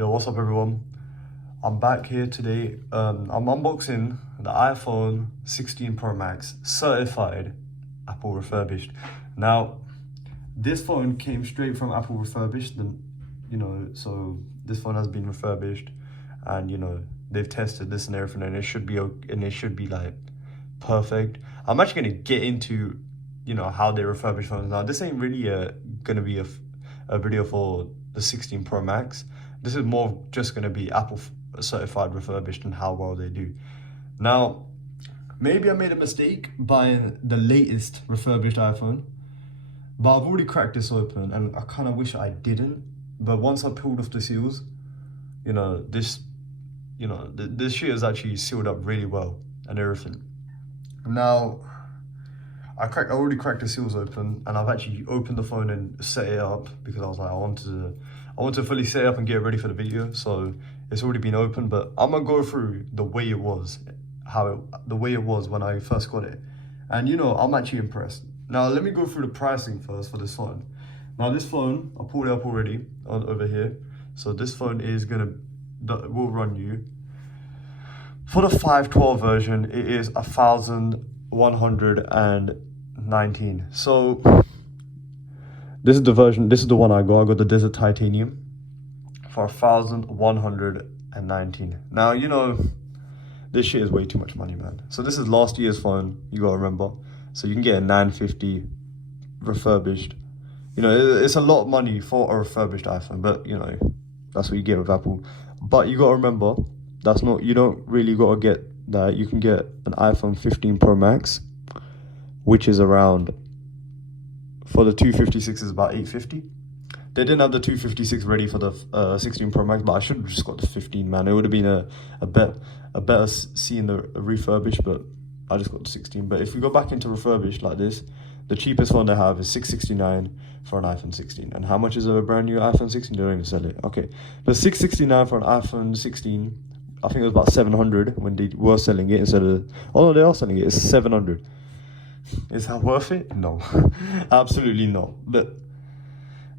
Yo, what's up everyone? I'm back here today. I'm unboxing the iPhone 16 Pro Max certified Apple refurbished. Now, this phone came straight from Apple refurbished, and so this phone has been refurbished, and they've tested this and everything, and it should be like perfect. I'm actually gonna get into how they refurbish phones. Now, this ain't really gonna be a video for the 16 Pro Max. This is more just gonna be Apple certified refurbished and how well they do. Now, maybe I made a mistake buying the latest refurbished iPhone, but I've already cracked this open and I kind of wish I didn't. But once I pulled off the seals, this shit is actually sealed up really well and everything. Now, I already cracked the seals open, and I've actually opened the phone and set it up because I was like, I want to fully set it up and get it ready for the video. So it's already been opened, but I'm gonna go through the way it was, the way it was when I first got it, and I'm actually impressed. Now let me go through the pricing first for this phone. Now this phone, I pulled it up already over here. So this phone will run you, for the 512 version, it is 1,119. So this is the version, this is the one I got the Desert Titanium for 1,119. Now, this shit is way too much money, man. So this is last year's phone, you gotta remember. So you can get a 950 refurbished. It's a lot of money for a refurbished iPhone, but that's what you get with Apple. But you gotta remember, you don't really gotta get that. You can get an iPhone 15 Pro Max, which is around, for the 256 is about 850. They didn't have the 256 ready for the 16 Pro Max, but I should have just got the 15, man. It would have been a better seeing the refurbished, but I just got the 16. But if we go back into refurbished like this, the cheapest one they have is $669 for an iPhone 16. And how much is a brand new iPhone 16? They don't even sell it. Okay, but $669 for an iPhone 16. I think it was about 700 when they were selling it instead of, oh no, they are selling it. It's 700. Is that worth it? No, absolutely not. But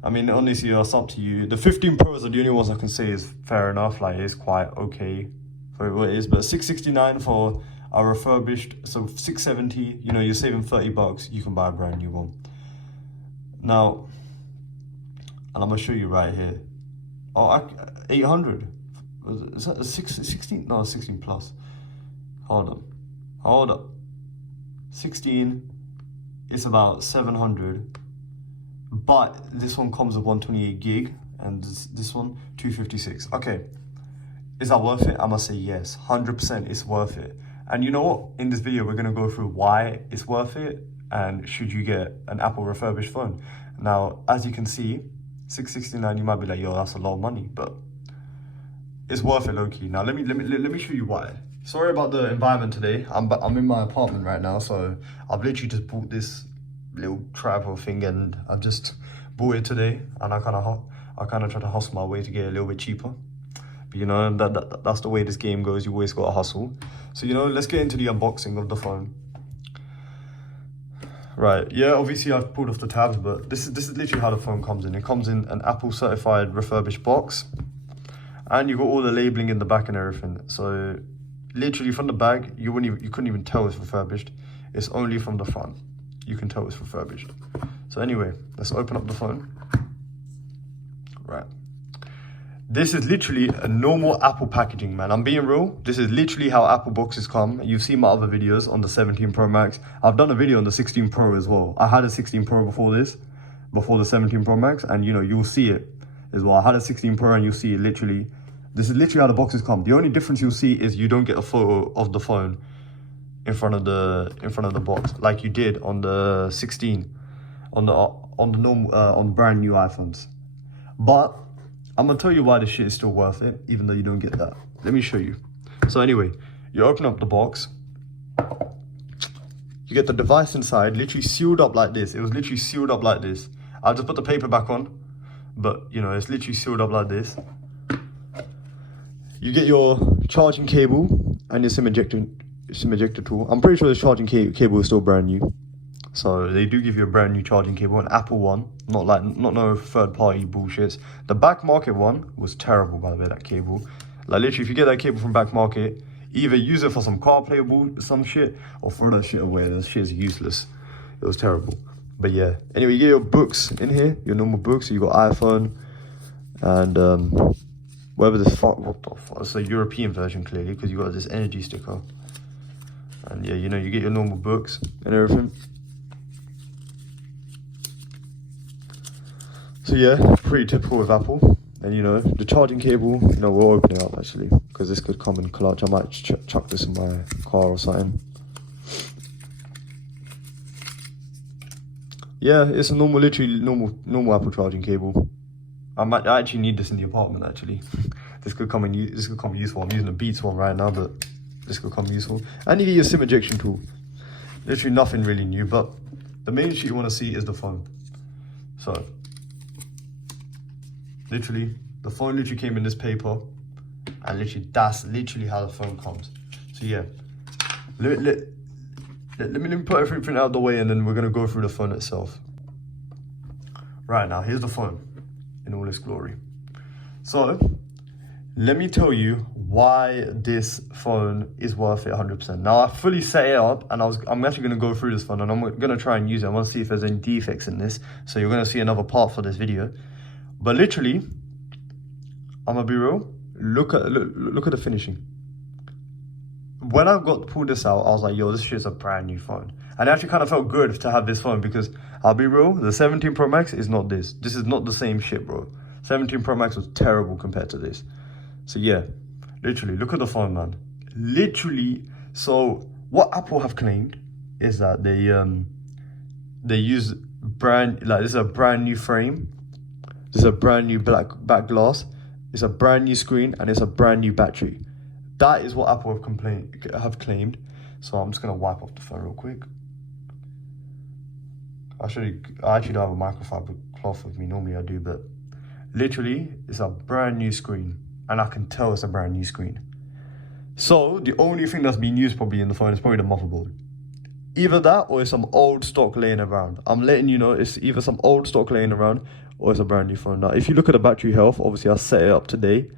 I mean, honestly, that's up to you. The 15 Pros are the only ones I can say is fair enough. Like, it's quite okay for what it is. But $669 for a refurbished, so $670. You're saving $30. You can buy a brand new one. Now, and I'm gonna show you right here. Oh, 800. Is that a 16? No, 16 plus. Hold up. 16 is about 700, but this one comes with 128 gig, and this one 256. Okay, is that worth it? I must say yes, 100% it's worth it. And you know what? In this video, we're gonna go through why it's worth it and should you get an Apple refurbished phone. Now, as you can see, $669. You might be like, yo, that's a lot of money, but it's worth it, low-key. Now let me show you why. Sorry about the environment today. I'm in my apartment right now, so I've literally just bought this little tripod thing, and I've just bought it today, and I kind of try to hustle my way to get it a little bit cheaper. But that's the way this game goes. You always gotta hustle. So let's get into the unboxing of the phone. Right, yeah, obviously I've pulled off the tabs, but this is literally how the phone comes in. It comes in an Apple certified refurbished box, and you got all the labeling in the back and everything. So literally from the back, you couldn't even tell it's refurbished. It's only from the front you can tell it's refurbished. So anyway, let's open up the phone. Right, this is literally a normal Apple packaging, man. I'm being real. This is literally how Apple boxes come. You've seen my other videos on the 17 Pro Max. I've done a video on the 16 Pro as well. I had a 16 Pro before the 17 Pro Max, and you'll see it as well. I had a 16 Pro, and you'll see it literally. This is literally how the boxes come. The only difference you'll see is you don't get a photo of the phone in front of the box like you did on the 16, on the normal on brand new iPhones. But I'm gonna tell you why this shit is still worth it, even though you don't get that. Let me show you. So anyway, you open up the box. You get the device inside, literally sealed up like this. It was literally sealed up like this. I'll just put the paper back on, but it's literally sealed up like this. You get your charging cable and your SIM ejector tool. I'm pretty sure the charging cable is still brand new. So they do give you a brand new charging cable, an Apple one, not no third party bullshits. The back market one was terrible, by the way, that cable. Like literally, if you get that cable from back market, either use it for some CarPlay some shit, or throw that shit away. That shit is useless. It was terrible. But yeah, anyway, you get your books in here, your normal books. So you got iPhone and whatever this fuck, what the fuck? It's a European version clearly, because you got this energy sticker. And yeah, you know, you get your normal books and everything. So yeah, pretty typical with Apple. And you know, the charging cable, you know, we'll open it up actually, because this could come in clutch. I might chuck this in my car or something. Yeah, it's a normal, literally normal Apple charging cable. I actually need this in the apartment actually. This could come useful. I'm using a Beats one right now, but this could come useful. And you get your SIM ejection tool. Literally nothing really new, but the main shit you want to see is the phone. So literally, the phone literally came in this paper, and literally that's literally how the phone comes. So yeah, let me put everything out of the way, and then we're gonna go through the phone itself. Right now, here's the phone in all its glory. So let me tell you why this phone is worth it 100%. Now I fully set it up, and I'm actually gonna go through this phone, and I'm gonna try and use it. I want to see if there's any defects in this. So you're gonna see another part for this video. But literally, I'm gonna be real. Look at the finishing. When I pulled this out, I was like, yo, this shit's a brand new phone. And it actually kind of felt good to have this phone, because I'll be real, the 17 Pro Max is not this. This is not the same shit, bro. 17 Pro Max was terrible compared to this. So yeah, literally, look at the phone, man. Literally, so what Apple have claimed is that they use this is a brand new frame. This is a brand new back glass. It's a brand new screen, and it's a brand new battery. That is what Apple have claimed. So I'm just gonna wipe off the phone real quick. I actually don't have a microfiber cloth with me. Normally I do, but literally it's a brand new screen, and I can tell it's a brand new screen. So the only thing that's been used probably in the phone is probably the motherboard. Either that, or it's some old stock laying around. I'm letting you know, it's either some old stock laying around, or it's a brand new phone. Now, if you look at the battery health, obviously I set it up today,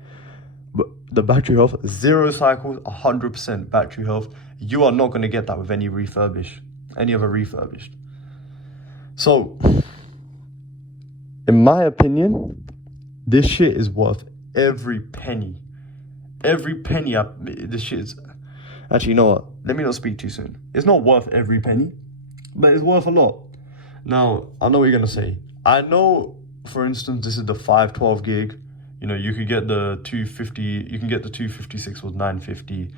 but the battery health, 0 cycles, 100% battery health. You are not going to get that with any other refurbished. So, in my opinion, this shit is worth every penny. Every penny. This shit is... Actually, you know what? Let me not speak too soon. It's not worth every penny, but it's worth a lot. Now, I know what you're going to say. I know, for instance, this is the 512 gig. You know, you could get the 250, you can get the 256 with 950.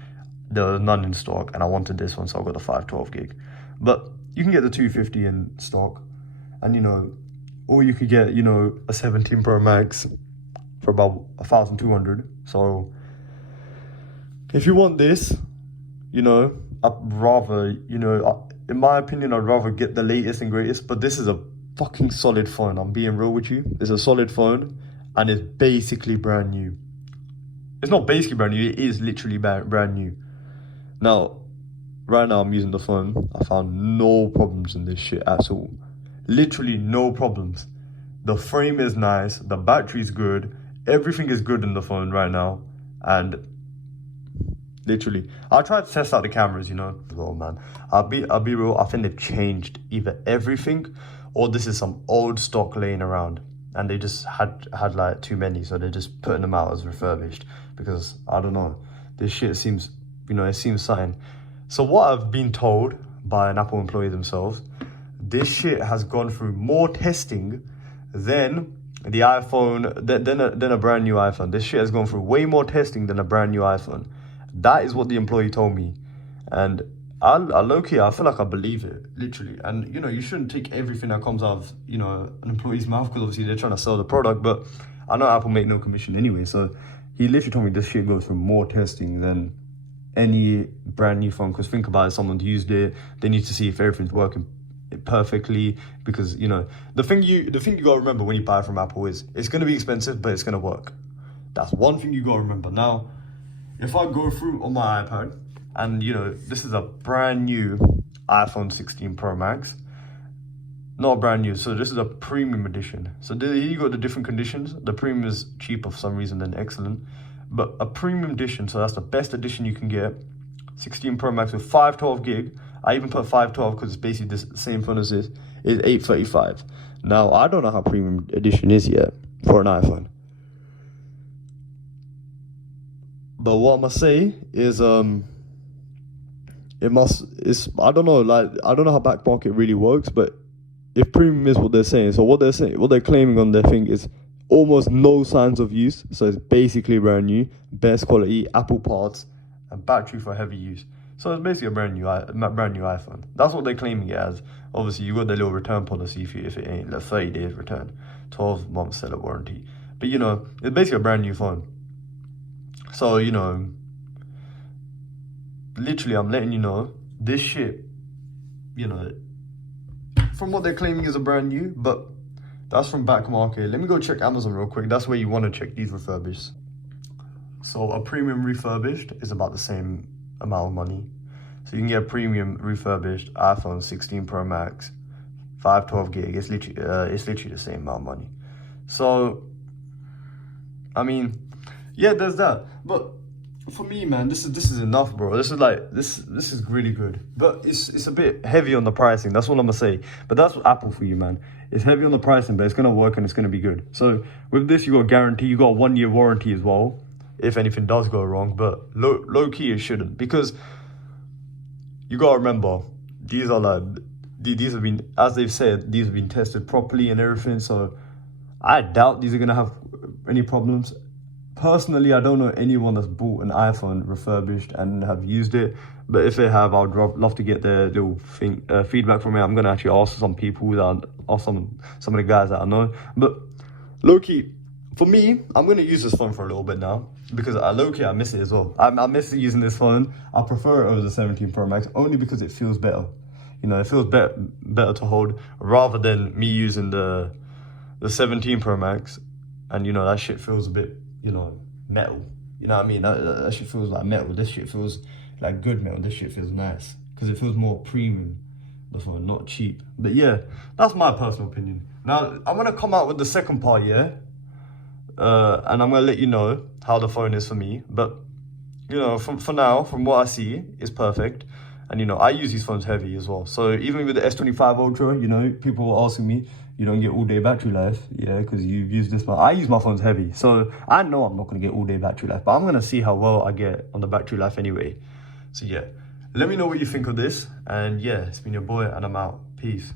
There was none in stock, and I wanted this one, so I got the 512 gig. But you can get the 250 in stock, and you know, or you could get, you know, a 17 Pro Max for about 1,200. So if you want this, you know, I'd rather, you know, in my opinion, I'd rather get the latest and greatest. But this is a fucking solid phone. I'm being real with you. It's a solid phone, and it's basically brand new. It's not basically brand new. It is literally brand new. Now, right now I'm using the phone. I found no problems in this shit at all. Literally no problems. The frame is nice. The battery's good. Everything is good in the phone right now. And literally, I tried to test out the cameras, you know. Oh man, I'll be real. I think they've changed either everything, or this is some old stock laying around, and they just had like too many, so they're just putting them out as refurbished. Because I don't know, this shit seems, you know, it seems something. So what I've been told by an Apple employee themselves, this shit has gone through more testing than the iPhone, than a brand new iPhone. This shit has gone through way more testing than a brand new iPhone. That is what the employee told me. And I low-key, I feel like I believe it, literally. And, you know, you shouldn't take everything that comes out of, you know, an employee's mouth, because obviously they're trying to sell the product. But I know Apple make no commission anyway. So he literally told me this shit goes through more testing than any brand new phone. Because think about it, someone's used it, they need to see if everything's working perfectly. Because, you know, the thing you gotta remember when you buy from Apple is it's gonna be expensive, but it's gonna work. That's one thing you gotta remember. Now, if I go through on my iPad, and you know, this is a brand new iPhone 16 Pro Max, Not brand new. So this is a premium edition. So here you got the different conditions. The premium is cheaper for some reason than excellent. But a premium edition, so that's the best edition you can get. 16 Pro Max with 512 gig. I even put 512 because it's basically the same phone as this. Is 835. Now, I don't know how premium edition is yet for an iPhone. But what I must say is, I don't know, like, I don't know how back market really works, but if premium is what they're saying, so what they're claiming on their thing is almost no signs of use. So it's basically brand new, best quality, Apple parts, and battery for heavy use. So it's basically a brand new iPhone. That's what they're claiming it as. Obviously, you got the little return policy if it ain't, like 30 days return, 12 months seller warranty. But you know, it's basically a brand new phone. So you know, literally, I'm letting you know this shit. You know, from what they're claiming is a brand new, but that's from back market. Let me go check Amazon real quick. That's where you want to check these refurbished. So a premium refurbished is about the same amount of money. So you can get a premium refurbished iPhone 16 Pro Max, 512 gig. It's literally the same amount of money. So, I mean, yeah, there's that. But for me, man, this is enough, bro. This is really good. But it's a bit heavy on the pricing. That's what I'm gonna say. But that's Apple for you, man. It's heavy on the pricing, but it's gonna work and it's gonna be good. So with this, you got a guarantee. You got a 1 year warranty as well, if anything does go wrong. But low key, it shouldn't, because you gotta remember, these have been, as they've said, these have been tested properly and everything. So I doubt these are gonna have any problems. Personally, I don't know anyone that's bought an iPhone refurbished and have used it. But if they have, I would love to get their little feedback from it. I'm gonna actually ask some people some of the guys that I know. But low key, for me, I'm gonna use this phone for a little bit now, because low key I miss it as well. I miss using this phone. I prefer it over the 17 Pro Max only because it feels better. You know, it feels better to hold rather than me using the 17 Pro Max, and you know that shit feels a bit, you know, metal. You know what I mean? That shit feels like metal. This shit feels like good metal. This shit feels nice because it feels more premium, the phone, not cheap. But yeah, that's my personal opinion. Now I'm gonna come out with the second part, yeah, and I'm gonna let you know how the phone is for me. But you know, for now, from what I see, it's perfect. And you know, I use these phones heavy as well. So even with the S25 Ultra, you know, people were asking me, you don't get all day battery life, yeah, because you've used this one. I use my phones heavy, so I know I'm not gonna get all day battery life, but I'm gonna see how well I get on the battery life anyway. So yeah, let me know what you think of this, and yeah, it's been your boy, and I'm out. Peace.